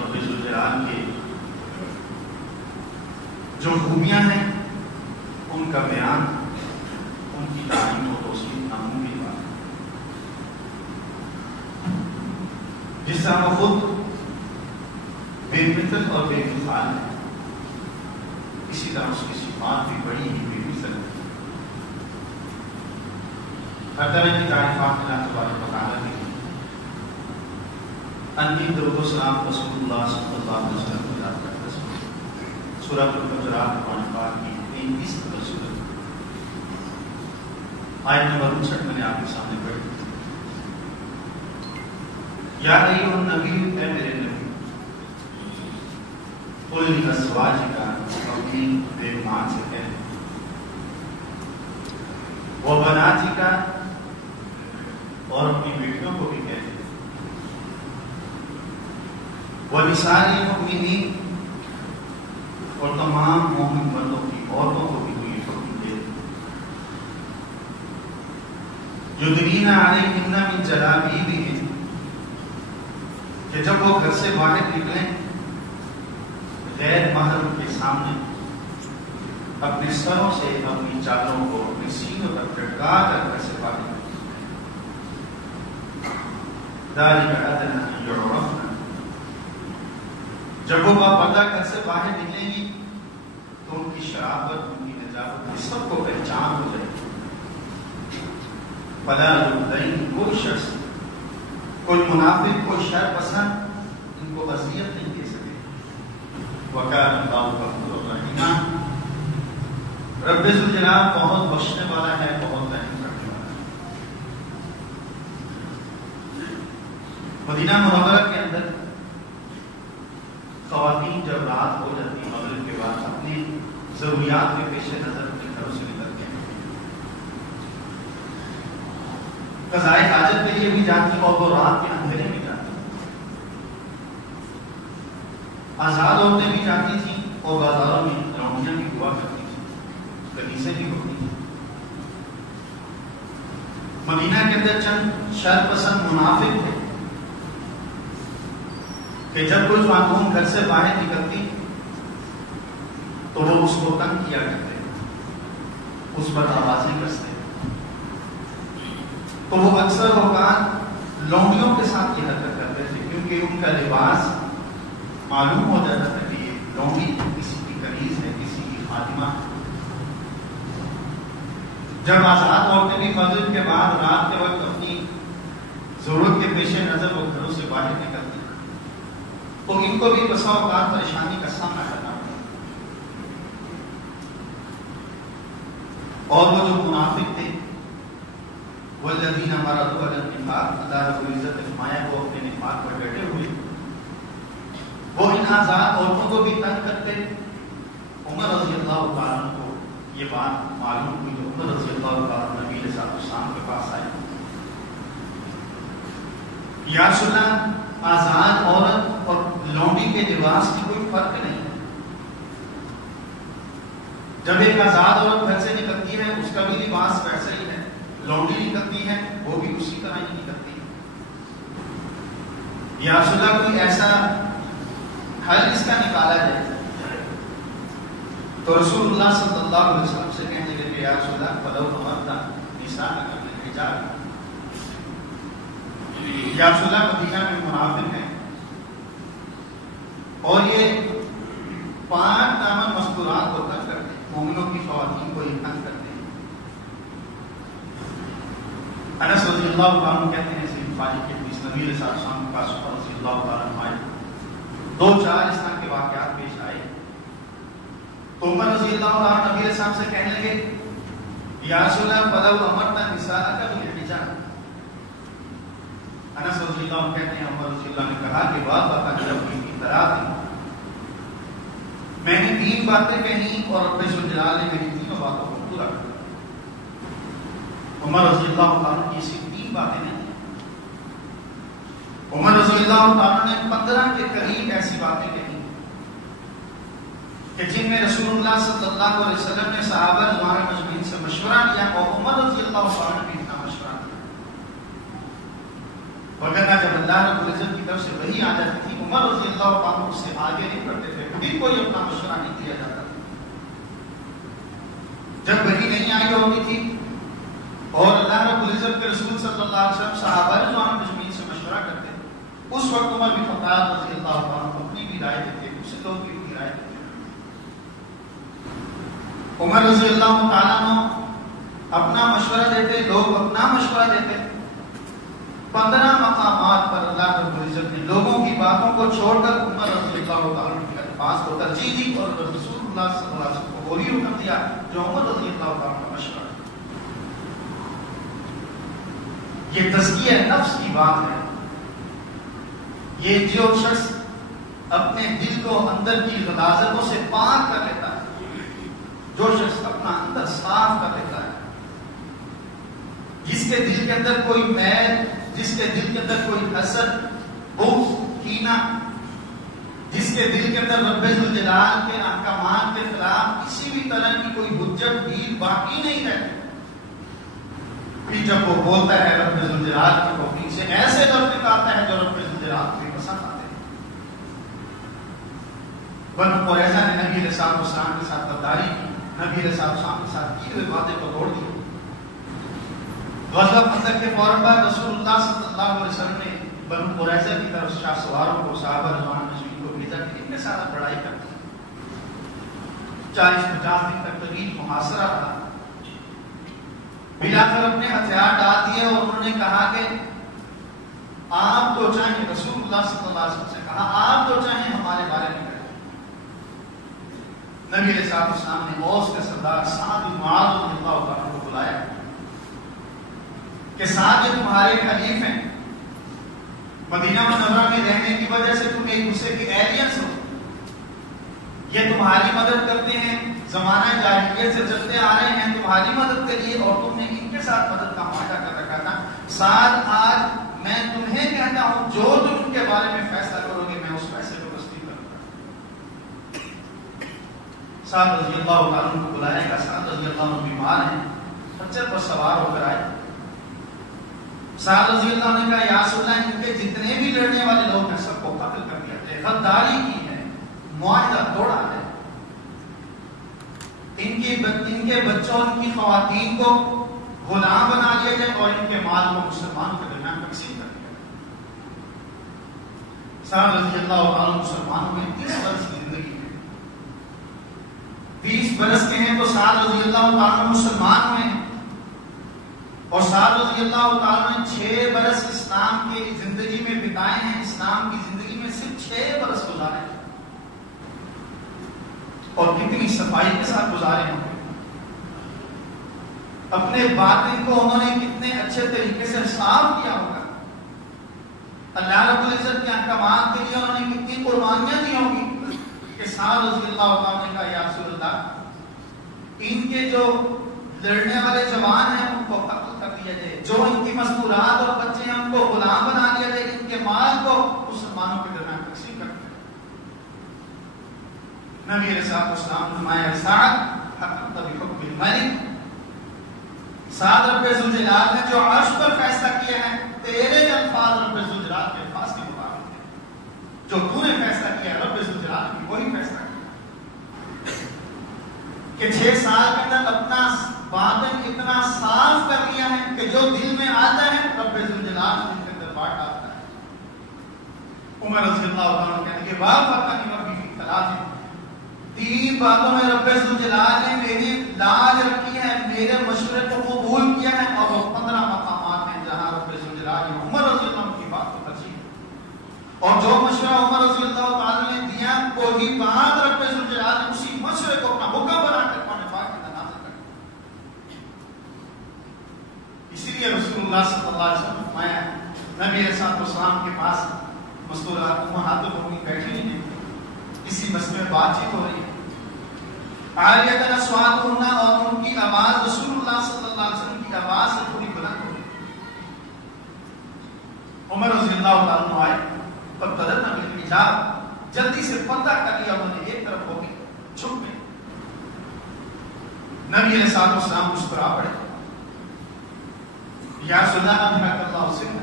رب ذوالجلال کے جو خوبیاں ہیں ان کا بیان، ان کی تعلیم و توصیف ناممکن بات ہے۔ جس طرح وہ خود بے مثل اور بے مثال ہے، اسی طرح اس کی صفات بھی بڑی ہی بے مثل ہے۔ ہر طرح کی تعریفات اللہ تبارک و تعالیٰ نے انی درود و سلام رسول اللہ صلی اللہ علیہ وسلم کو یاد کرتے ہیں۔ سورۃ الحجرات قرآن پاک کی 33 نمبر سورت، آیت نمبر 59 میں نے آپ کے سامنے پڑھی۔ یا ایھا النبی، اے میرے نبی، قل لازواجک، اپنی بیگمان سے کہہ، وبناتک، اور اپنی بیٹیوں کو بھی کہہ، ونساء المؤمنین، اور تمام مومن مردوں کی عورتوں کو بھی کوئی حکم دے، یدنین علیہن من جلابیبہن، کہ جب وہ گھر سے باہر نکلیں غیر محرم کے سامنے اپنے سروں سے اپنی چادروں کو اپنے سینوں تک لٹکا کر گھر سے باہر نکلیں۔ ذالک ادنیٰ ان یعرفن، جب وہ باپردہ گھر سے باہر نکلیں گی تو ان کی شرافت، ان کی نجابت سب کو پہچان ہو جائے گی۔ فلا یؤذین، کوئی شخص، کوئی منافق، کوئی شر پسند ان کو اذیت نہیں دے سکے۔ وکان اللہ غفورا رحیما، رب ذوالجلال بہت بخشنے والا ہے، بہت رحم کرنے والا ہے۔ مدینہ منورہ کے اندر خواتین جب رات ہو جاتی ہے مغرب کے بعد اپنی ضروریات کے پیش نظر اپنے گھروں سے نکلتے ہیں، قضائے حاجت کے لیے بھی جاتی ہیں، اور وہ رات کے اندھیرے میں جاتی ہیں۔ آزاد عورتیں بھی جاتی تھیں اور بازاروں میں لونڈیاں بھی ہوا کرتی تھیں، کنیسیں بھی ہوتی تھیں۔ مدینہ کے اندر چند شر پسند منافق تھے کہ جب کوئی خاتون گھر سے باہر نکلتی تو وہ اس کو تنگ کیا کرتے، اس پر آوازیں کستے، تو وہ اکثر اوقات لونڈیوں کے ساتھ یہ حرکت کرتے تھے، کیونکہ ان کا لباس معلوم ہو جاتا تھا کہ یہ لونڈی کسی کی کنیز ہے، کسی کی خادمہ ہے۔ جب آزاد عورتیں بھی مغرب کے بعد رات کے وقت اپنی ضرورت کے پیش نظر وہ گھروں سے باہر نکلتے تو ان کو بھی بسا اوقات پریشانی کا سامنا کرنا پڑتا۔ اور وہ جو منافق تھے، والذین مردوا علی النفاق، اللہ رب العزت نے فرمایا وہ اپنے نفاق پر ڈٹے ہوئے، وہ ان آزاد عورتوں کو بھی تنگ کرتے۔ عمر رضی اللہ تعالیٰ عنہ کو یہ بات معلوم ہوئی تو عمر رضی اللہ تعالیٰ عنہ نبی علیہ السلام کے پاس آئے، یا رسول اللہ، آزاد عورت اور لونڈی کے لباس کی کوئی فرق نہیں ہے۔ جب ایک آزاد عورت گھر سے نکلتی ہے اس کا بھی لباس ویسا ہی ہے، لونڈی نکلتی ہے وہ بھی اسی طرح ہی نکلتی ہے۔ یا رسول اللہ، کوئی ایسا حل اس کا نکالا جائے؟ تو رسول اللہ صلی اللہ علیہ وسلم سے کہنے لگے کہ یا رسول اللہ، فلو امرت نساءک بالحجاب، یا رسول اللہ مدینہ میں منافق ہیں اور یہ پاک دامن مستورات کو تنگ کرتے ہیں، مومنوں کی خواتین کو یہ تنگ کرتے ہیں۔ انس رضی اللہ تعالیٰ عنہ کہتے ہیں صحیح بخاری کے حدیث، نبی علیہ السلام کا صحابہ رضی اللہ تعالیٰ عنہ آئے، دو چار اس طرح کے واقعات پیش آئے تو عمر رضی اللہ تعالیٰ عنہ نبی علیہ السلام سے کہنے لگے یا رسول اللہ فلو امرت نساءک بالحجاب۔ انس رضی اللہ عنہ کہتے ہیں عمر رضی اللہ نے کہا کہ وافقت ربی کی طرح میں نے 3 باتیں کہی اور رب ذوالجلال نے میری 3 باتوں کو پورا کر دیا۔ عمر رضی اللہ عنہ کی صرف 3 باتیں نہیں، عمر رضی اللہ عنہ نے 15 کے قریب ایسی باتیں کہی کہ جن میں رسول اللہ صلی اللہ علیہ وسلم نے صحابہ رضوان مجمعین سے مشورہ کیا اور عمر رضی اللہ عنہ نے بھی اتنا مشورہ کیا، وگرنہ جب اللہ رب العزت کی طرف سے وحی آ جاتی تھی، عمر رضی اللہ عنہ اس سے آگے نہیں بڑھتے تھے، کبھی کوئی اپنا مشورہ نہیں کیا جاتا تھا۔ جب وحی نہیں آئی ہوتی تھی اور اللہ رب العزت کے رسول صلی اللہ علیہ وسلم صحابہ رضوان مجمعین سے مشورہ کرتے، اس وقت عمر بن خطاب رضی اللہ عنہ اپنی بھی رائے دیتے، دوسرے لوگ کی بھی رائے دیتے۔ عمر رضی اللہ تعالیٰ عنہ اپنا مشورہ دیتے، لوگ اپنا مشورہ دیتے۔ 15 مقامات پر اللہ رب العزت نے لوگوں کی باتوں کو چھوڑ کر عمر رضی اللہ تعالیٰ عنہ کے الفاظ کو ترجیح دی اور رسول اللہ صلی اللہ علیہ وسلم کو وہی حکم دیا جو عمر رضی اللہ تعالیٰ عنہ کا مشورہ۔ یہ تزکیہ نفس کی بات ہے۔ یہ جو شخص اپنے دل کو اندر کی غلاظتوں سے پاک کر لیتا ہے، جو شخص اپنا اندر صاف کر لیتا ہے، جس کے دل کے اندر کوئی میل، جس کے دل کے اندر کوئی حسد، بغض، کینہ، جس کے دل کے اندر رب ذوالجلال کے احکامات کے خلاف کسی بھی طرح کی کوئی حجت بھی باقی نہیں رہتی، پھر جب وہ بولتا ہے رب ذوالجلال کی توفیق سے ایسے لفظ نکالتا ہے جو رب ذوالجلال کو پسند آتے ہیں۔ بنو قریظہ نے نبی علیہ السلام کے ساتھ غداری کی، نبی علیہ السلام کے ساتھ کی ہوئی وعدے کو توڑ دیا۔ غزوہ خندق کے فوراً بعد رسول اللہ صلی اللہ علیہ وسلم نے بنو قریظہ کی طرف شاہ سواروں کو، صحابہ رضوان مجمعین کو بھیجا کہ ان کے ساتھ لڑائی کرتے ہیں۔ 40-50 دن تک طویل محاصرہ رہا۔ بلا کر اپنے ہتھیار ڈال دیے اور انہوں نے کہا کہ آپ جو چاہیں، رسول اللہ صلی اللہ علیہ وسلم سے کہا آپ جو چاہیں ہمارے بارے میں کریں۔ نبی علیہ السلام نے اوس کے سردار سعد بن معاذ رضی اللہ عنہ کو بلایا کہ سعد یہ تمہارے خلیف ہیں، مدینہ منورہ میں رہنے کی وجہ سے تم ایک دوسرے کے ایلینس ہو، یہ تمہاری مدد کرتے ہیں، زمانہ جاہلیت سے چلتے آ رہے ہیں تمہاری مدد کے لیے، اور تم نے ان کے ساتھ مدد کا معاہدہ کر رکھا تھا۔ سعد آج میں تمہیں کہتا ہوں جو تم ان کے بارے میں فیصلہ کرو گے میں اس فیصلے کو تسلیم کروں گا۔ سعد رضی اللہ تعالیٰ عنہ کو بلایا گا، سعد رضی اللہ عنہ بیمار ہیں، خچر پر سوار ہو کر آئے۔ سعد رضی اللہ عنہ نے کہا یا رسول اللہ ان کے جتنے بھی لڑنے والے لوگ ہیں سب کو قتل کر دیا ہے، غداری کی ہے، معاہدہ توڑا ہے، ان کے بچوں ان کی خواتین کو غلام بنا لیا جائے اور ان کے مال کو مسلمانوں کے درمیان تقسیم کر دیا جائے۔ سعد رضی اللہ عنہ مسلمانوں میں 30 برس کی زندگی ہے، 20 برس کے ہیں تو سعد رضی اللہ عنہ مسلمان ہوئے ہیں، اور سعد رضی اللہ تعالیٰ نے 6 برس اسلام کی زندگی میں بتائے ہیں، اسلام کی زندگی میں صرف 6 برس گزارے ہیں، اور کتنی صفائی کے ساتھ گزارے ہیں۔ اپنے باطن کو انہوں نے کتنے اچھے طریقے سے صاف کیا ہوگا، اللہ رب العزت کے احکامات کے لیے انہوں نے کتنی قربانیاں دی ہوں گی کہ سعد رضی اللہ تعالیٰ نے کہا یا رسول اللہ ان کے جو لڑنے والے جوان ہیں ان کو قتل کر دیا جائے، جو ان کی مستورات اور بچے ہیں ان کو غلام بنا دیا جائے، ان کے مال کو مسلمانوں کے درمیان تقسیم کر دیا جائے۔ نبی علیہ السلام نے فرمایا سعد حکمت بحکم الملک، سعد رب ذوالجلال نے جو عرش پر فیصلہ کیا ہے تیرے الفاظ رب ذوالجلال کے الفاظ کے مطابق ہے، جو تو نے فیصلہ کیا رب ذوالجلال نے وہی فیصلہ کیا کہ 6 سال کے اندر اپنا باطن اتنا صاف کر لیا ہے کہ جو دل میں آتا ہے رب ذوالجلال دل کے اندر بانٹ ڈالتا ہے۔ عمر رضی اللہ عنہ کہتے ہیں وافقنی ربی فی 3 باتوں میں رب ذوالجلال نے میری لاج رکھی ہے، میرے مشورے کو قبول کیا ہے، اور وہ 15 مقامات ہیں جہاں رب ذوالجلال نے عمر رضی اللہ عنہ کی بات کو ترجیح دی، اور جو مشورہ عمر رضی اللہ تعالی نے دیا کوئی بات رب ذوالجلال نے اسی مشورے کو اپنا حکم بنا کر قرآن پاک کے اندر نازل کر دیا۔ اسی لیے رسول اللہ صلی اللہ علیہ وسلم فرمایا نبی علیہ السلام کے پاس مستورات امہات المؤمنین بیٹھی نہیں ہیں، کسی مسئلے میں بات چیت ہو رہی ہے، عالیۃ اصواتہن، اور ان کی آواز رسول اللہ صلی اللہ علیہ وسلم کی آواز سے تھوڑی بلند ہو رہی۔ عمر رضی اللہ تعالیٰ عنہ آئے فابتدرن بالحجاب، جلدی سے پردہ کر لیا انہوں نے، ایک طرف ہو گئی، چھپ گئی۔ نبی علیہ السلام مسکرا پڑے، یا رسول اللہ ادرک اللہ سنہ،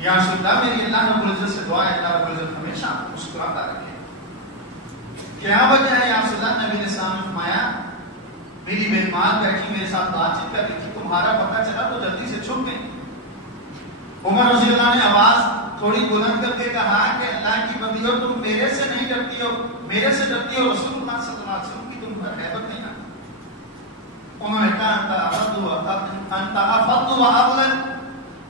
یا رسول اللہ میری اللہ رب العزت سے دعا ہے اللہ رب العزت ہمیشہ آپ کو مسکراتا رکھے. کیا وجہ ہے یا رسول اللہ؟ نبی نے سامنے فرمایا میری بیمار بیٹھی میرے ساتھ بات چیت کر رہی تھی, تمہارا پتہ چلا تو جلدی سے چھپ گئی. عمر رضی اللہ نے آواز تھوڑی بلند کر کے کہا کہ اللہ کی بندی ہو, تم میرے سے نہیں ڈرتی ہو, میرے سے ڈرتی ہو رسول اللہ صلی اللہ علیہ وسلم کی تم پر ہیبت نہیں آتی. انہوں نے کہا انت افضل و افضل,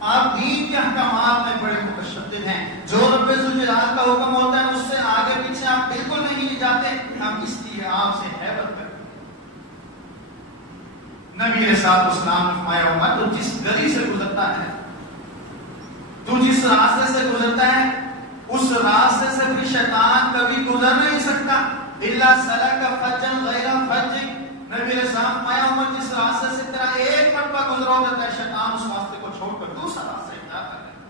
آپ دین کے احکامات میں بڑے متشدد ہیں, جو رب ذوالجلال کا حکم ہوتا ہے اس سے آگے پیچھے آپ بالکل نہیں جاتے, ہم اس لیے آپ سے ہیبت کرتے ہیں. نبی علیہ السلام نے فرمایا عمر تو جس گلی سے گزرتا ہے, تو جس راستے سے گزرتا ہے, اس راستے سے بھی شیطان کبھی گزر نہیں سکتا الا سلک فجا غیر فج. نبی علیہ السلام فرمایا عمر جس راستے سے تیرا ایک مرتبہ گزرا ہوتا ہے شیطان اس راستے کو چھوڑ کر دوسرا راستہ اختیار کر لیتا ہے.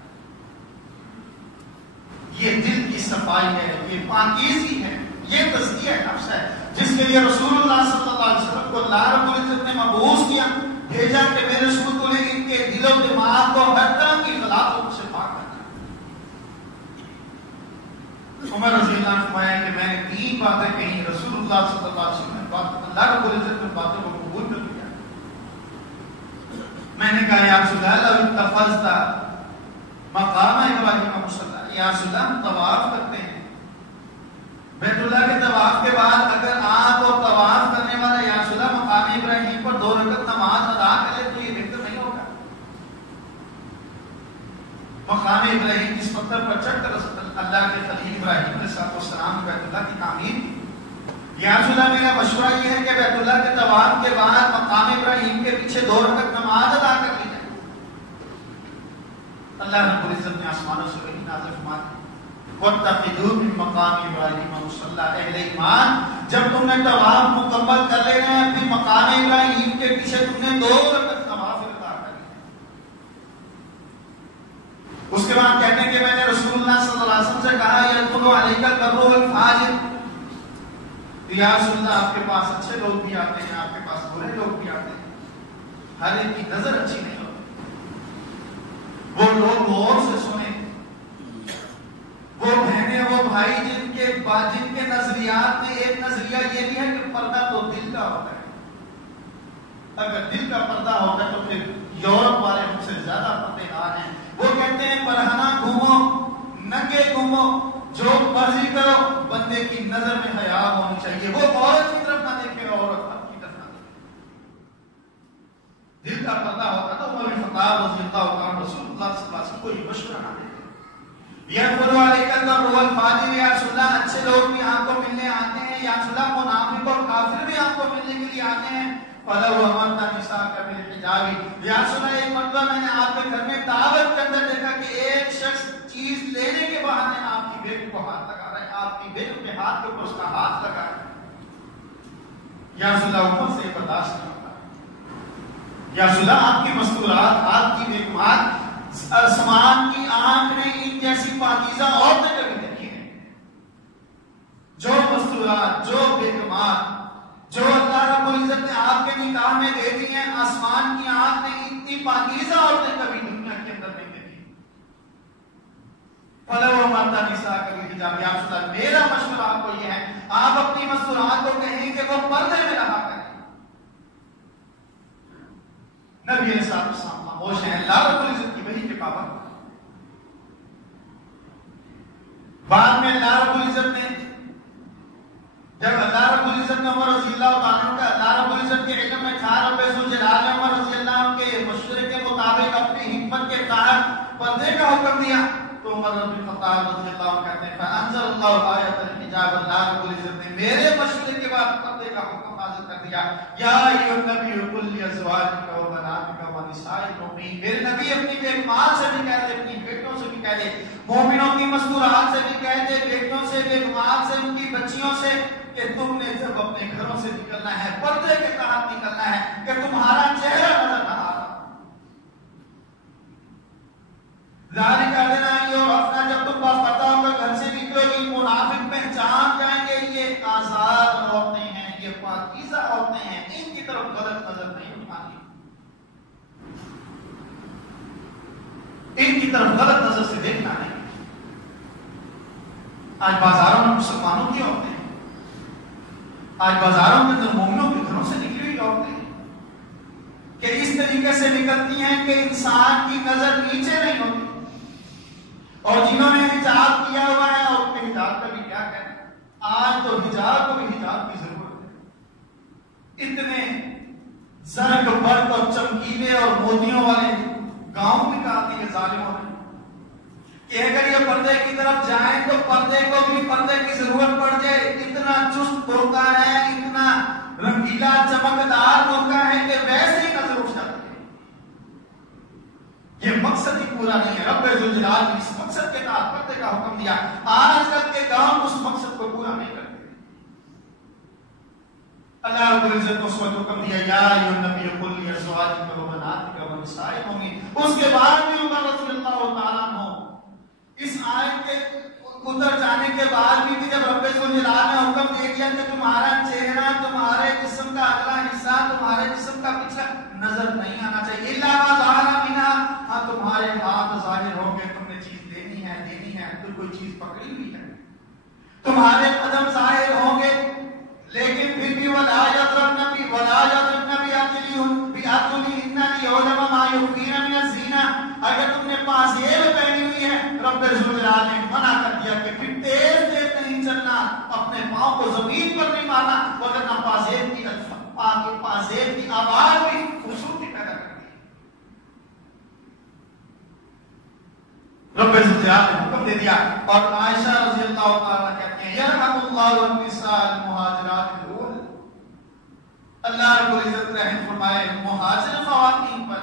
یہ دل کی صفائی ہے, یہ پاکیزی ہے, یہ تزکیہ نفس ہے جس کے لیے رسول اللہ صلی اللہ علیہ وسلم کو اللہ رب العزت نے مبعوث کیا, بھیجا کہ میرے رسول کو ان کے دل و دماغ کو ہر طرح کی غلاظتوں سے پاک کرنا. عمر رضی اللہ عنہ فرمایا کہ میں نے 3 باتیں کہیں, رسول اللہ صلی اللہ علیہ وسلم نے اللہ رب العزت نے باتوں کو قبول کر لیا. میں نے کہا یا رسول اللہ اتخذت مقام ابراہیم مصلی, یا رسول اللہ ہم طواف کرتے ہیں بیت اللہ کے طواف کے بعد اگر آپ اور طواف کرنے والا یا رسول اللہ مقام ابراہیم پر 2 رکعت نماز ادا کر لے تو یہ بہتر نہیں ہوگا. مقام ابراہیم جس پتھر پر چڑھ کر اللہ کے خلیل ابراہیم علیہ السلام بیت اللہ کی تعمیر کی, یا رسول اللہ میرا مشورہ یہ ہے کہ بیت اللہ کے طواف کے بعد مقام ابراہیم کے پیچھے 2 رکعت نماز ادا کر لی جائے. اللہ رب العزت نے آسمانوں سے وحی نازل فرمائی وَاتَّخِذُوا مِن مَّقَامِ إِبْرَاهِيمَ مُصَلًّى. اہل ایمان جب تم نے طواف مکمل کر لینا ہے پھر مقام ابراہیم کے پیچھے تم نے 2 رکعت نماز ادا کرنی ہے. اس کے بعد کہتے ہیں کہ میں نے رسول اللہ صلی اللہ علیہ وسلم سے کہا يَدْخُلُ عَلَيْكَ الْبَرُّ وَالْفَاجِرُ, یا رسول اللہ آپ کے پاس اچھے لوگ بھی آتے ہیں, آپ کے پاس برے لوگ بھی آتے ہیں, ہر ایک کی نظر اچھی نہیں ہوتی. وہ لوگ غور سے سنیں, وہ بہنیں وہ بھائی جن کے نظریات میں ایک نظریہ یہ بھی ہے کہ پردہ تو دل کا ہوتا ہے. اگر دل کا پردہ ہوتا ہے تو پھر یورپ والے ہم سے زیادہ پردے دار ہیں. وہ کہتے ہیں برہنہ گھومو, ننگے گھومو, جو مرضی کرو, بندے کی نظر میں حیا ہونی چاہیے. وہ عورت کی طرف نہ دیکھے, عورت مرد کی طرف نہ دیکھے. دل کا پردہ ہوتا تو عمر بن خطاب رضی اللہ عنہ رسول اللہ صلی اللہ علیہ وسلم کو یہ مشورہ نہ دیتے. يَدْخُلُ عَلَيْكَ الْبَرُّ وَالْفَاجِرُ, یا رسول اللہ اچھے لوگ بھی آپ کو ملنے آتے ہیں, یا رسول اللہ منافق اور کافر بھی آپ کو ملنے کے لیے آتے ہیں. فَلَوْ أَمَرْتَ نِسَاءَكَ بِالْحِجَابِ, یا رسول اللہ ایک مرتبہ میں نے آپ کے گھر میں دعوت کے اندر دیکھا کہ ایک شخص چیز لینے کے بہانے آپ کی بیٹی کو ہاتھ لگا رہا ہے, آپ کی بیٹی کے ہاتھ کے اوپر اس کا ہاتھ لگا رہا ہے. یا رسول اللہ اوپر سے برداشت نہیں ہوتا. یا رسول اللہ آپ کی مستورات, آپ کی بیگمات, آسمان کی آنکھ نے ان جیسی پاکیزہ عورتیں کبھی دیکھی نہیں. جو مستورات, جو بیگمات, جو اللہ رب العزت نے آپ کے نکاح میں دے دی ہیں, آسمان کی آنکھ نے اتنی پاکیزہ عورتیں کبھی دنیا کے اندر نہیں دیکھی. فَلَوْ أَمَرْتَ نِسَاءَكَ بِالْحِجَابِ, یا رسول اللہ میرا مشورہ آپ کو یہ ہے آپ اپنی مستورات کو کہیں کہ وہ پردے میں رہا کریں. نبی علیہ السلام خاموش ہیں, اللہ رب العزت کی وحی کے پابند. بعد میں اللہ رب العزت نے جب اللہ رب العزت نے عمر رضی اللہ عنہ کا اللہ رب العزت کے علم میں تھا, رب ذوالجلال نے عمر رضی اللہ عنہ کے مشورے کے مطابق اپنی حکمت کے تحت پردے کا حکم دیا, تو عمر بن خطاب رضی اللہ عنہ کہتے ہیں فانزل اللہ آیۃ الحجاب, اللہ رب العزت نے میرے مشورے کے بعد پردے کا حکم نازل کر دیا. یا ایھا النبی قل لازواجک و بناتک و نساء المؤمنین, میرے نبی اپنی بیگمات سے بھی کہہ دے, اپنی بیٹوں سے بھی کہہ دے, مومنوں کی مستورات سے بھی کہہ دے, بیٹوں سے, بیگمات سے, ان کی بچیوں سے کہ تم نے جب اپنے گھروں سے نکلنا ہے پردے کے تحت نکلنا ہے کہ تمہارا چہرہ نظر نہ آ رہا. ظاہر کر دینا یہ اور اپنا جب تم پتہ ہوگا گھر سے نکلو گی, منافق پہچان جائیں گے یہ آزاد عورتیں ہیں, یہ پاکیزہ عورتیں ہیں, ان کی طرف غلط نظر نہیں اٹھانی, ان کی طرف غلط نظر سے آج بازاروں میں مسلمانوں کی عورتیں ہیں، آج بازاروں کے اندر مومنوں کے گھروں سے نکلی ہوئی عورتیں ہیں کہ اس طریقے سے نکلتی ہیں کہ انسان کی نظر نیچے نہیں ہوتی، اور جنہوں نے حجاب کیا ہوا ہے اور ان کے حجاب کا بھی کیا کہنا، آج تو حجاب کو بھی حجاب کی ضرورت ہے۔ اتنے زرق برق اور چمکیلے اور موتیوں والے گاؤں نکال دیے ظالموں نے کہ اگر یہ پردے کی طرف جائیں تو پردے کو بھی پردے کی ضرورت پڑ جائے۔ اتنا چست برقع ہے، اتنا رنگیلا چمکدار برقع ہے کہ ویسے ہی نظر اٹھ جاتی ہے۔ یہ مقصد ہی پورا نہیں ہے۔ رب ذوالجلال نے اس مقصد کے تحت پردے کا حکم دیا، آج کل کے گاؤں اس مقصد کو پورا نہیں کرتے۔ اللہ رب العزت نے اس وقت حکم دیا یا ایھا النبی قل لازواجک و بناتک و نساء المؤمنین۔ اس کے بعد بھی عمر رضی اللہ تعالیٰ عنہ اس آیت کے اتر جانے کے بعد بھی جب رب ذوالجلال نے حکم دے دیا کہ تمہارا چہرہ، تمہارے جسم کا اگلا حصہ، تمہارے جسم کا پچھلا نظر نہیں آنا چاہیے، الا ما ظہر منھا، ہاں تمہارے ہاتھ ظاہر ہوں گے، تم نے چیز دینی ہے، تو کوئی چیز پکڑی ہوئی ہے، تمہارے قدم ظاہر ہوں گے، لیکن پھر بھی ولا یضربن بِأَرْجُلِهِنَّ لِيُعْلَمَ مَا يُخْفِينَ مِنَ الزِّینَةِ۔ اگر تم نے پازیب پہنی ہوئی ہے، رب ذوالجلال نے منع کر دیا کہ پھر تیز نہیں چلنا، اپنے پاؤں کو زمین پر نہیں مارنا، وگرنہ پازیب کی آواز بھی خوبصورتی پیدا کرتی ہے۔ رب ذوالجلال نے حکم دے دیا، اور عائشہ رضی اللہ تعالیٰ کہتے ہیں یرحم اللہ النساء المہاجرات الاول، اللہ رب العزت رحم فرمائے مہاجر خواتین پر۔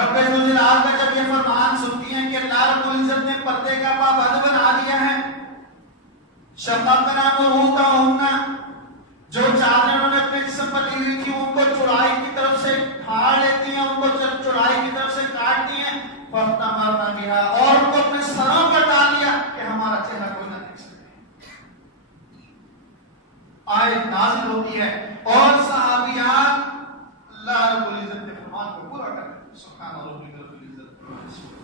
رب ذوالجلال کا جب یہ فرمان سنتی ہیں کہ اللہ رب العزت نے پردے کا پابند بنا دیا ہے، شققنا بروجہن، جو چادریں انہوں نے اپنے جسم پر لی ہوئی تھی ان کو چوڑائی کی طرف سے پھاڑ لیتی ہیں، ان کو چوڑائی کی طرف سے کاٹتی ہیں، فاختمرن بہا، اور ان کو اپنے سروں پر ڈال لیا کہ ہمارا چہرہ کوئی نہ دیکھ سکے۔ آیت نازل ہوتی ہے اور صحابیات اللہ رب العزت کے فرمان کو پورا کرتے ہیں۔ سبحان ربک رب العزت عما یصفون۔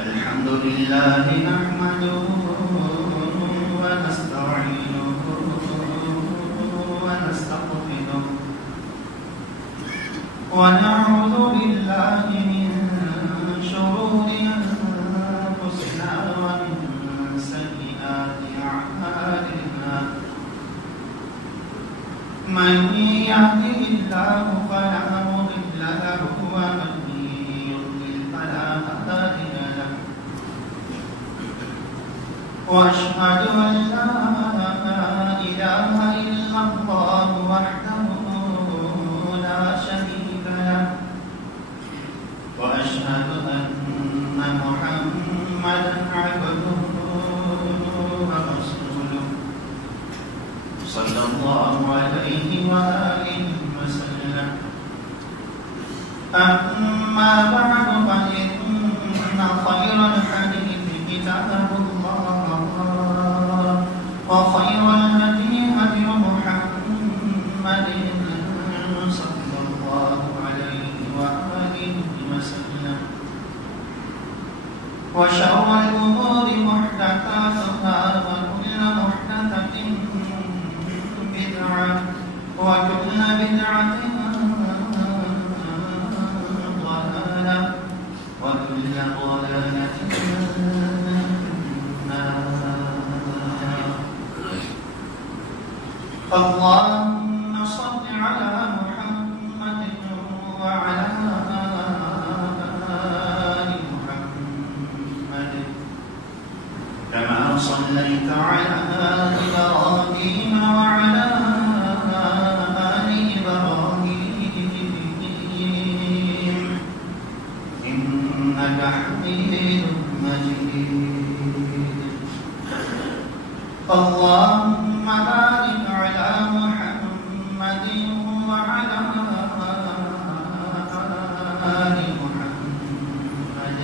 الحمد لله نحمده ونستعينه ونستغفره ونعوذ بالله من شرور أنفسنا ومن سيئات أعمالنا، من يهده الله فلا مضل له ومن يضلل فلا هادي له، وأشهد أن لا إله إلا الله وحده لا شريك له، وأشهد أن محمدا عبده ورسوله صلى الله عليه وآله وسلم. أما بعد فإن خير الحديث كتاب الله، وخير الهدي هدي محمد صلى الله عليه وآله وسلم، وشر الأمور محدثاتها، وكل محدثة بدعة، وكل بدعة ضلالة، وكل ضلالة في النار. اللهم صل على محمد وعلى آل محمد كما صليت على إبراهيم وعلى آل إبراهيم حميد مجيد اللهم بارك على محمد وعلى آل محمد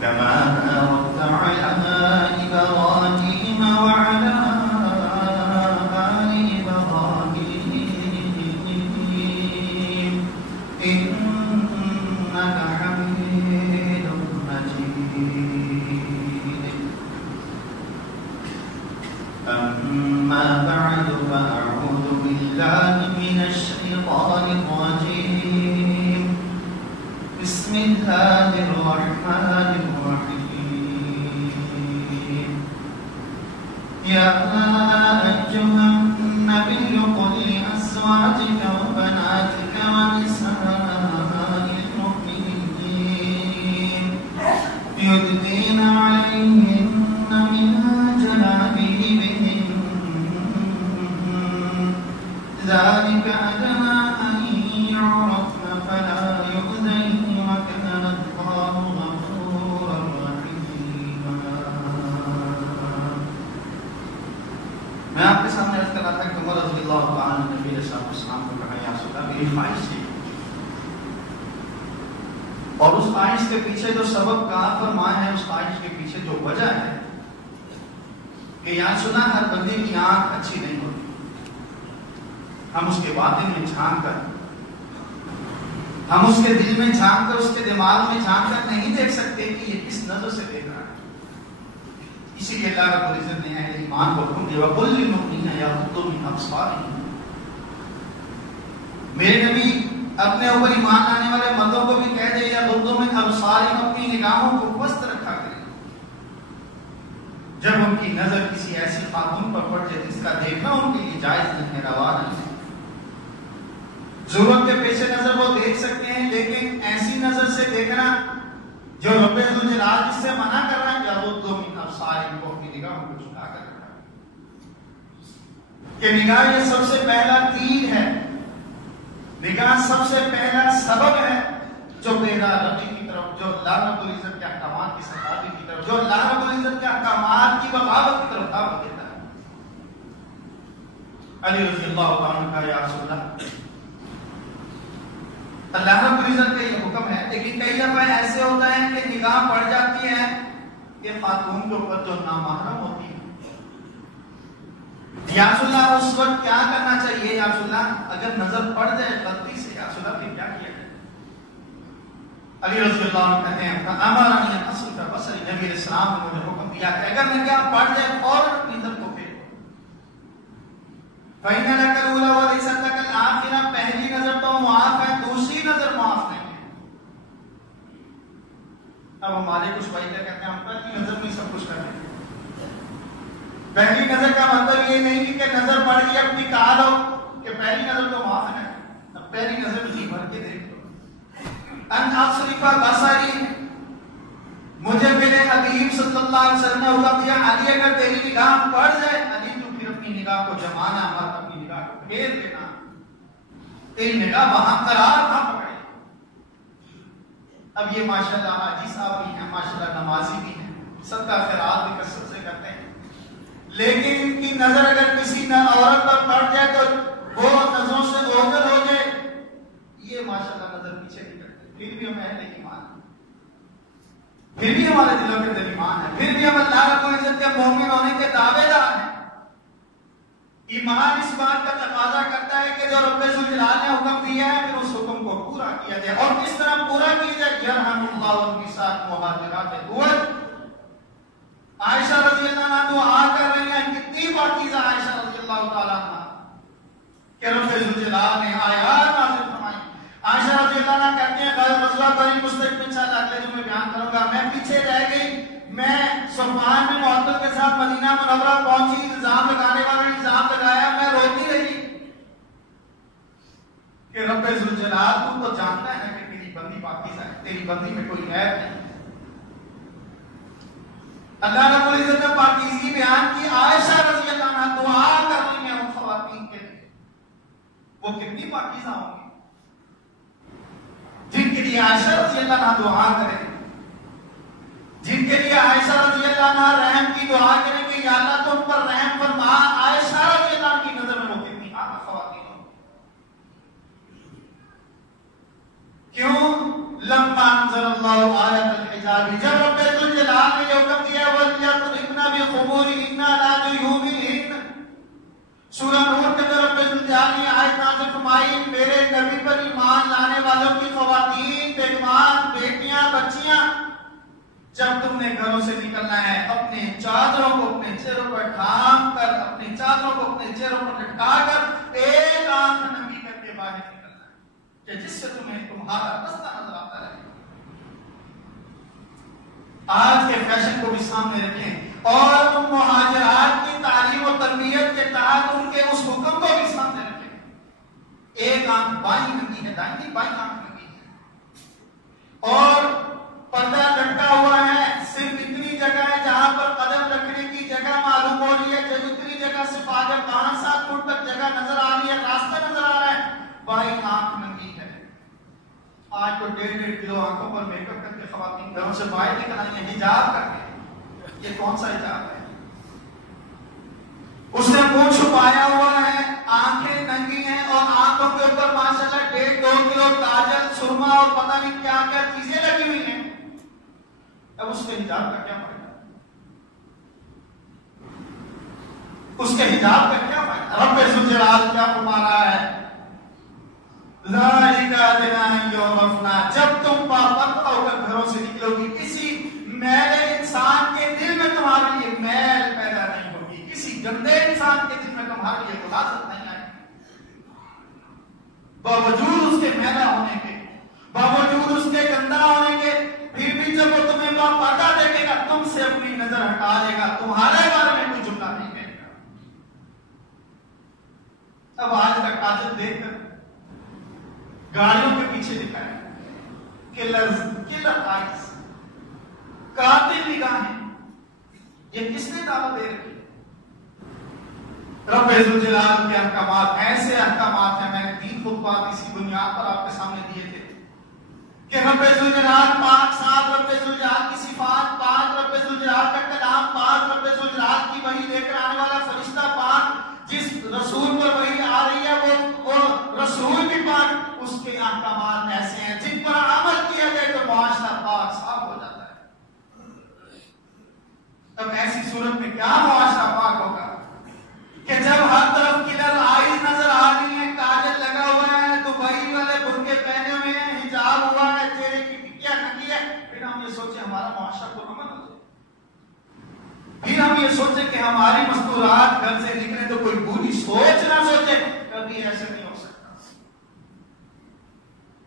كما باركت على إبراهيم وعلى آل إبراهيم إنك حميد مجيد أما بعد فأعوذ بالله من الشيطان الرجيم بسم الله الرحمن الرحيم يا أيها النبي قل لأزواجك وبناتك ونساء المؤمنين يدنين عليهن من جلابيبهن ذلك أدنى أن يعرفن فلا يؤذين وكان الله غفورا رحيما. میں آپ کے سامنے عرض کر رہا تھا کہ عمر رضی اللہ تعالیٰ نے نبی علیہ السلام کو کہا یا رسول اللہ میری خواہش تھی، اور اس خواہش کے پیچھے جو سبب کا فرمان ہے، اس خواہش کے پیچھے جو وجہ ہے کہ یا رسول اللہ ہر بندے کی آنکھ اچھی نہیں ہوتی، ہم اس کے باطن میں جھانک کر، ہم اس کے دل میں جھانک کر، اس کے دماغ میں جھانک کر نہیں دیکھ سکتے کہ یہ کس نظر سے دیکھ رہا ہے. اسی لیے اللہ رب العزت نے اہل ایمان کو حکم دیا وَقُلْ لِلْمُؤْمِنِينَ يَغُضُّوا مِنْ أَبْصَارِهِمْ. میرے نبی اپنے اوپر ایمان لانے والے مردوں کو بھی کہہ دے يَغُضُّوا مِنْ أَبْصَارِهِمْ، اپنی نگاہوں کو پست رکھا کریں جب ان کی نظر کسی ایسی خاتون پر پڑ جائے جس کا دیکھنا ان کے لیے جائز نہیں ہے، روا نہیں ہے. ضرورت کے پیش نظر وہ دیکھ سکتے ہیں، لیکن ایسی نظر سے دیکھنا جو رب ذوالجلال جس سے منع کر رہا ہے یغضوا من ابصارہم، کو اپنی نگاہوں کو جھکا کر رکھا کہ نگاہ یہ سب سے پہلا تیر ہے، نگاہ سب سے پہلا سبب ہے جو پیدا ربی کی طرف، جو اللہ رب العزت کے احکامات کی سرکاری کی طرف، جو اللہ رب العزت کے احکامات کی بغاوت کی طرف دعوت دیتا ہے. علی رضی اللہ عنہ کا یا رسول اللہ اللہ رب العزت کا یہ حکم ہے، لیکن کئی دفعہ ایسے ہوتا ہے کہ نگاہ پڑ جاتی ہے کہ خاتون کے اوپر جو نامحرم ہوتی ہے. یا رسول اللہ اس وقت کیا کرنا چاہیے؟ یا رسول اللہ اگر نظر پڑ جائے غلطی سے، یا رسول اللہ پھر کیا کیا جائے؟ علی رضی اللہ عنہ کہتے ہیں امرنی ان اصرف بصری، نبی علیہ السلام نے مجھے حکم دیا کہ اگر نگاہ پڑ جائے فوراً اپنی نظر کو پھیر دو. فَإِنَّ لَكَ الْأُولَىٰ وَلَيْسَتْ لَكَ الْآخِرَةُ، پہلی نظر تو معاف ہے، دوسری نظر معاف نہیں ہے. اب ہمارے کچھ بھائی کیا کہتے ہیں ہم پہلی نظر میں سب کچھ کر رہے ہیں. پہلی نظر کا مطلب یہ نہیں کہ نظر پڑ گئی اب نکال دو کہ پہلی نظر تو معاف ہے، اب پہلی نظر جی بھر کے دیکھ لو. ان اصرف بصری، مجھے میرے حبیب صلی اللہ علیہ وسلم نے حکم دیا علی اگر تیری نگاہ پڑ جائے، علی تو پھر اپنی نگاہ کو جمانا، مت اپنی نگاہ کو پھیر دینا، تیری نگاہ وہاں قرار نہ پکڑے. اب یہ ماشاءاللہ حاجی صاحب بھی ہیں، ماشاءاللہ نمازی بھی ہیں، صدقہ خیرات بھی کثرت سے کرتے ہیں، لیکن ان کی نظر اگر کسی عورت پر پڑ جائے تو وہ نظروں سے اوجھل ہو جائے، یہ ماشاءاللہ نظر پیچھے نہیں کرتے. پھر بھی ہم اہل ایمان ہیں، پھر بھی ہمارے دلوں کے اندر ایمان ہے، پھر بھی ہم اللہ رب العزت کے مومن ہونے کے دعوے دار ہیں. ایمان اس بات کا تقاضا کرتا ہے کہ جو رب ذوالجلال نے حکم دیا ہے پھر اس حکم کو پورا کیا جائے. اور کس طرح پورا کیا جائے؟ یرحم اللہ النساء المہاجرات الاول. عائشہ رضی اللہ عنہ دعا کر رہی ہیں، کتنی پاکیزہ عائشہ رضی اللہ تعالیٰ عنہ کہ رب ذوالجلال نے آیات نازل فرمائی. عائشہ رضی اللہ عنہ کہتے ہیں غزوہ بنی مصطلق انشاءاللہ اگلے جمعے بیان کروں گا، میں پیچھے رہ گئی، میں صفوان بن معطل کے ساتھ مدینہ منورہ پہنچی، الزام لگانے والوں نے الزام لگایا، میں روتی رہی کہ رب ذوالجلال تو جانتا ہے کہ تیری بندی پاکیزہ ہے، تیری بندی میں کوئی عیب نہیں. اللہ رب العزت نے پاکیزگی بیان کی، عائشہ رضی اللہ عنہ دعا کر رہی ہیں ان خواتین کے لیے، وہ کتنی پاکیزہ ہوں گی جن کے لیے عائشہ رضی اللہ عنہ دعا کریں، جن کے لیے عائشہ رضی اللہ عنہ رحم کی دعا کریں کہ یا اللہ تم پر رحم فرما، عائشہ رضی اللہ عنہ کی نظر میں وہ کتنی اعلیٰ خواتین ہوں۔ کیوں؟ لما انزل اللہ آیت الحجاب، جب رب ذوالجلال نے یہ حکم دیا وَلْيَضْرِبْنَ بِخُمُورِهِنَّ عَلَىٰ جُيُوبِهِنَّ، سورہ نور کے اندر رب ذوالجلال نے آیت نازل فرمائی، میرے نبی پر ایمان لانے والوں کی خواتین، بیگمان، بیٹیاں، بچیاں، جب تم نے گھروں سے نکلنا ہے اپنے چادروں کو اپنے چہروں پر ڈھانپ کر، اپنے چادروں کو اپنے چہروں پر لٹکا کر ایک آنکھ ننگی کر کے باہر نکلنا ہے کہ جس سے تمہیں تمہارا رستہ نظر آتا رہے۔ آج کے فیشن کو بھی سامنے رکھیں اور ان مہاجرات کی تعلیم و تربیت کے تحت ان کے اس حکم کو بھی سامنے رکھیں۔ ایک آنکھ بائیں ننگی ہے، دائیں بائیں آنکھ ننگی ہے، اور پردہ لٹکا ہوا ہے، صرف اتنی جگہ ہے جہاں پر قدم رکھنے کی جگہ معلوم ہو رہی ہے، جو اتنی جگہ صرف آگے 5-7 فٹ تک جگہ نظر آ رہی ہے، راستہ نظر آ رہا ہے، بائیں آنکھ ننگی ہے۔ آج تو 1.5 کلو آنکھوں پر میک اپ کر کے خواتین گھروں سے باہر نکل آئی ہیں حجاب کر کے۔ یہ کون سا حجاب ہے؟ اس نے منہ چھپایا ہوا ہے، آنکھیں ننگی ہیں، اور آنکھوں کے اوپر ماشاءاللہ 1.5-2 کلو کاجل، سرما اور پتہ نہیں کیا کیا چیزیں لگی ہوئی ہیں۔ اب اس کے حجاب کا کیا فائدہ؟ اس کے حجاب کا کیا فائدہ؟ رب ذوالجلال کیا فرما رہا ہے؟ ذَلِكَ أَدْنَىٰ أَن يُعْرَفْنَا، جب تم باپردہ ہو کر گھروں سے نکلو گی، کسی میلے انسان کے دل میں تمہارے لیے میل پیدا نہیں ہوگی، کسی گندے انسان کے دل میں تمہارے لیے غلاظت نہیں آئے گی، باوجود اس کے میلا ہونے کے، باوجود اس کے گندا ہونے کے، پھر بھی جب وہ تمہیں باپردہ دیکھے گا تم سے اپنی نظر ہٹا لے گا، تمہارے بارے میں کوئی جملہ نہیں کہے گا۔ اب آج کا کاجل دیکھ کر گاڑیوں کے پیچھے دکھائے کلر آئیز، قاتل نگاہیں، یہ کس نے دعوت دے رکھی؟ رب ذوالجلال کے احکامات ایسے احکامات ہیں، میں نے 3 خطبات اسی بنیاد پر آپ کے سامنے دیے تھے کہ رب ذوالجلال پاک، 7 رب ذوالجلال کی صفات، 5 رب ذوالجلال کا کلام، 5 رب ذوالجلال کی وحی لے کر آنے والا فرشتہ پاک، جس رسول پر وحی آ رہی ہے وہ رسول بھی پاک، اس کے احکامات ایسے ہیں جن پر عمل کیا جائے تو معاشرہ پاک صاف ہو جاتا ہے۔ اب ایسی صورت میں کیا معاشرہ پاک ہوگا کہ جب ہر طرف کلر آئیز نظر آ رہی ہیں، کاجل لگا ہوا ہے، دبئی والے برقعے پہنے ہوئے ہیں، حجاب ہوا ہے، چہرے کی ٹکیاں ڈھکی ہے، پھر ہم یہ سوچیں ہمارا معاشرہ پرامن ہو جائے، پھر ہم یہ سوچیں کہ ہماری مستورات گھر سے نکلے تو کوئی بری سوچ نہ سوچے، کبھی ایسا نہیں ہو سکتا۔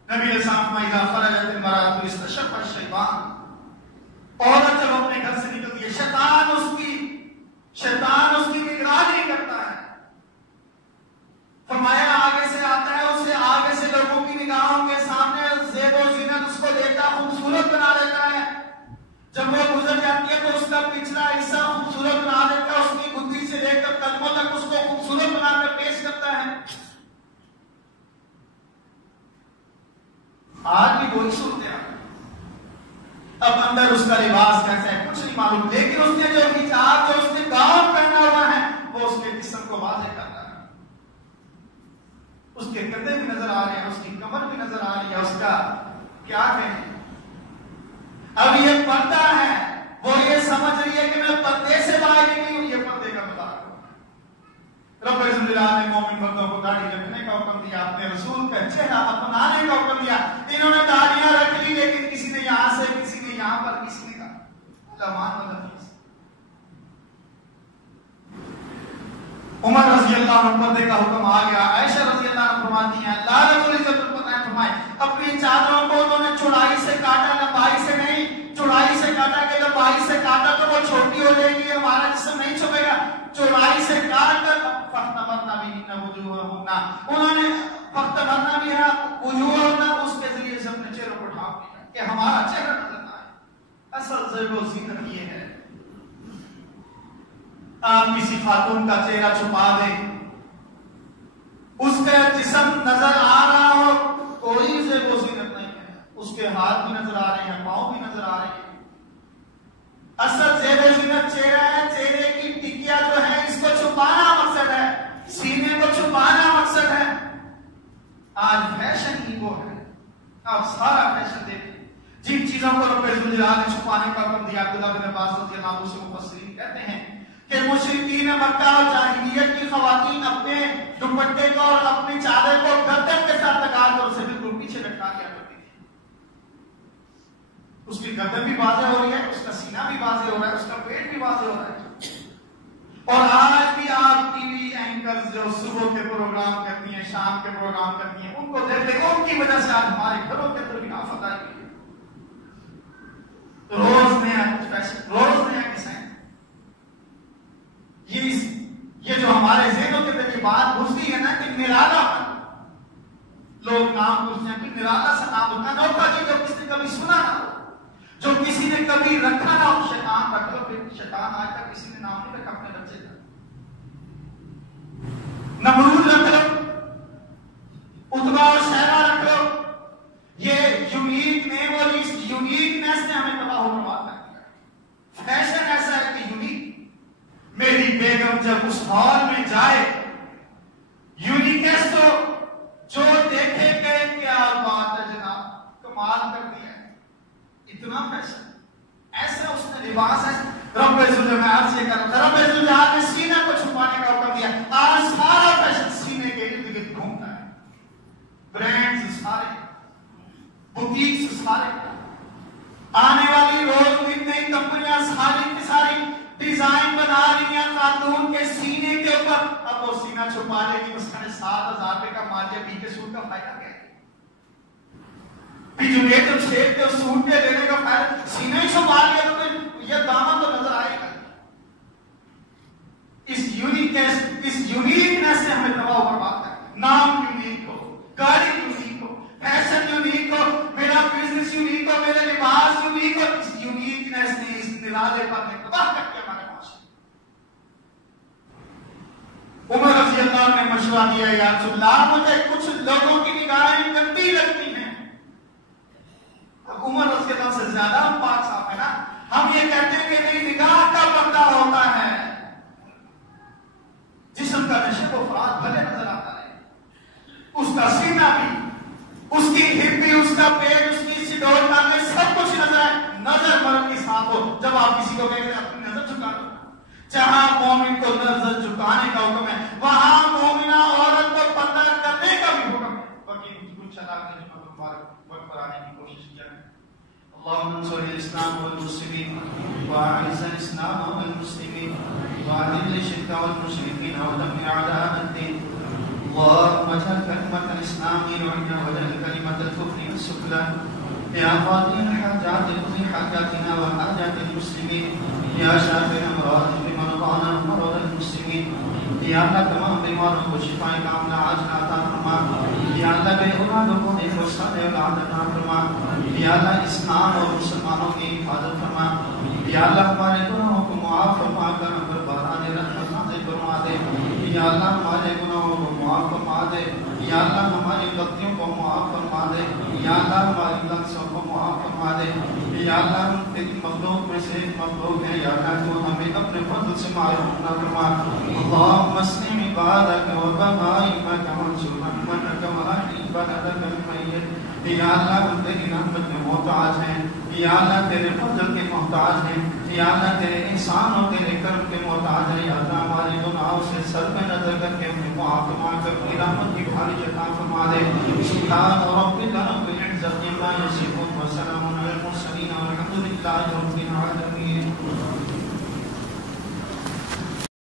نبی علیہ السلام اذا خرجت المرأة استشف الشیطان، عورت جب اپنے گھر سے نکلتی ہے شیطان اس کی نگرانی کرتا ہے، فرمایا آگے سے آتا ہے، اسے آگے سے لوگوں کی نگاہوں کے سامنے زیب و زینت اس کو دیتا، خوبصورت بنا دیتا ہے، جب وہ گزر جاتی ہے تو اس کا پچھلا حصہ خوبصورت بنا دیتا ہے، اس کی گدی سے لے کر قدموں تک اس کو خوبصورت بنا کر پیش کرتا ہے۔ آج بھی وہی سنتے ہیں، اب اندر اس کا لباس کیسا ہے کچھ نہیں معلوم، لیکن اس نے جو حجاب، جو اس نے گاؤن پہنا ہوا ہے، وہ اس کے جسم کو واضح کرتا ہے، اس کے کندھے بھی نظر آ رہے ہیں، اس کی کمر بھی نظر آ رہی ہے، اس کا کیا کہیں۔ اب یہ پردہ ہے، وہ یہ سمجھ رہی ہے کہ میں پردے سے باہر نہیں ہوں، یہ پردے کا مذاق ہے۔ رب ذوالجلال نے مومن مردوں کو داڑھی رکھنے کا حکم دیا، اپنے رسول کا چہرہ اپنانے کا حکم دیا، انہوں نے داڑیاں رکھ لی، لیکن کسی نے یہاں سے، کسی نے یہاں پر، کسی نے کہا لمان و لفیس۔ عمر رضی اللہ عنہ پردے کا حکم آ گیا، عائشہ رضی اللہ عنہ فرماتی ہیں اللہ رب العزت فرمائے اپنی چادروں کو انہوں نے چوڑائی سے کاٹا، لمبائی سے نہیں، چوڑائی سے کاٹا کہ لمبائی سے کاٹا تو وہ چھوٹی ہو جائے گی، ہمارا جسم نہیں چھپے گا، چوڑائی سے کاٹ کر فاختمرنا بہن وجوہہن، انہوں نے فاختمرنا بہا وجوہہن، اس کے ذریعے سے اپنے چہروں کو ڈھانپ لیا کہ ہمارا چہرہ نظر نہ آئے۔ اصل زیب و زینت یہ ہے، آپ کسی خاتون کا چہرہ چھپا دیں، اس کا جسم نظر آ رہا ہو، کوئی زیب و زینت نہیں ہے، اس کے ہاتھ بھی نظر آ رہے ہیں، پاؤں بھی نظر آ رہے ہیں. اصل زیب زینت چہرہ ہے، چہرے کی ٹکیا جو ہے اس کو چھپانا مقصد ہے، سینے کو چھپانا مقصد ہے. آج فیشن ہی وہ ہے. آپ سارا فیشن دیکھیں، جن چیزوں کو رب ذوالجلال نے چھپانے کا حکم دیا. عبداللہ بن عباس رضی اللہ عنہ سے مفسرین کہتے ہیں کہ مشرکین مکہ اور جاہلیت کی خواتین اپنے دوپٹے کو اور اپنی چادر کو گردن کے ساتھ لگا کر اسے بالکل پیچھے لٹکا دیا کرتی تھی. اس کی گردن بھی واضح ہو رہی ہے، اس کا سینہ بھی واضح ہو رہا ہے، اس کا پیٹ بھی واضح ہو رہا ہے. اور آج بھی آپ ٹی وی اینکرز جو صبح کے پروگرام کرتی ہیں، شام کے پروگرام کرتی ہیں، ان کو دیکھتے ہیں، ان کی وجہ سے آج ہمارے گھروں کے اندر بھی آفت آئی ہے. روز نیا فیشن، روز نیا ڈیزائن. یہ جو ہمارے ذہنوں کے اندر یہ بات گھستی ہے نا کہ نرالا لوگ نام پوچھتے ہیں کہ نرالا سا نام ہوتا ہے، نوکا جی جو کسی نے کبھی سنا نہ ہو، جو کسی نے کبھی رکھا نہ ہو. شیطان رکھ لو، شیطان آج تک کسی نے نام نہیں رکھا اپنے بچے کا. نمرود رکھ لو، اتبا اور شہرا رکھ لو. یہ یونیک نیم اور اس یونیکنیس نے ہمیں تباہ و برباد کر دیا. فیشن ایسا ہے کہ یونیک. میری بیگم جب اس ہال میں جائے، یونیکنیس تو جو دیکھے کہ کیا بات ہے جناب، کمال کر دیا ہے. اتنا فیشن، ایسا اس نے لباس ہے. رب ذوالجلال سے کہا، رب ذوالجلال نے سینہ کو چھپانے کا حکم دیا. آج سارا فیشن سینے کے ارد گرد گھومتا ہے. برانڈز سارے، بوتیکس سارے، آنے والی روز نئی کمپنیاں ساری کی ساری ڈیزائن بنا رہی ہیں خاتون کے سینے کے اوپر. اب وہ سینہ چھپا لے گی، اس کا 7,000 روپے کا مالیہ بی کے سوٹ کا فائدہ کیا ہے؟ جو چھیڑ کے سوٹ کے لینے کا فائدہ، سینہ ہی چھپا لیا تو یہ دامن تو نظر آئے گا. اس یونیکنیس سے ہمیں تباہ و برباد ہے. نام یونیک ہو، گاڑی یونیک ہو، فیشن یونیک ہو، میرا بزنس یونیک ہو، میرا لباس یونیک ہو. اس یونیکنیس نے، اس نرالے پر نے تباہ کر کے ہمارے معاشرے. عمر رضی اللہ عنہ نے مشورہ دیا، یا رسول اللہ مجھے کچھ لوگوں کی نگاہیں گندی لگتی ہیں. اب عمر رضی اللہ سے زیادہ ہم پاک صاحب ہے نا. ہم یہ کہتے ہیں کہ نہیں، نگاہ کا پردہ ہوتا ہے. جسم کا نشو و فراق بھلے نظر آتا ہے، اس کا سینہ بھی، اس کی ہپ بھی، اس کا پیٹ، اس کی سڈول ٹانگیں، سب کچھ نظر آئے. نظر مرد کی ساتھ ہو. جب آپ کسی کو کہیں گے اپنی نظر جھکا دو. جہاں مومن کو نظر جھکانے کا حکم ہے، وہاں مومنہ عورت کو پردہ کرنے کا بھی حکم ہے. باقی کچھ علاقے جو وقت پر آنے کی کوشش کیا ہے. اللهم انصر الاسلام والمسلمين واعز الاسلام والمسلمين واذل الشرك والمشركين ودمر اعداء الدين. اللهم اجعل كلمة الاسلام العليا واجعل كلمة الكفر السفلى. يا قاضي الحاجات اقض حاجاتنا وحاجات المسلمين. يا شافي الامراض بمرضانا ومرضى المسلمين. یا اللہ تمام بیماروں کو شفا کاملہ عاجلہ عطا فرما. یا اللہ بے اولادوں کو نیک و صالح اولاد عطا فرما. یا اللہ اسلام اور مسلمانوں کی حفاظت فرما. یا اللہ ہمارے گناہوں کو معاف فرما کر ہم پر باران رحمت نازل فرما دے. یا اللہ ہمارے گناہوں کو معاف فرما دے. یا اللہ ہماری غلطیوں کو معاف فرما دے. یا اللہ ہماری لفظوں کو معاف فرما دے. یا اللہ ہم تیری مخلوق میں سے ایک مخلوق ہے. یا اللہ تو ہمیں اپنے فضل سے معروف نہ فرما. اللهم اسلم عبادك وبهائمك وانصر رحمتك واحيي بلدك الميت. یا اللہ ہم تیری رحمت میں محتاج ہیں. یا اللہ تیرے فضل کے محتاج ہیں. یا اللہ تیرے احسان اور تیرے کرم کے محتاج ہیں. یا اللہ ہمارے گناہوں سے سر پہ نظر کر کے ہمیں معاف فرما کر اپنی رحمت کی بھاری عطا فرما دے. سبحان ربک رب العزة عما یصفون وسلام علی المرسلین والحمد للہ رب العالمین.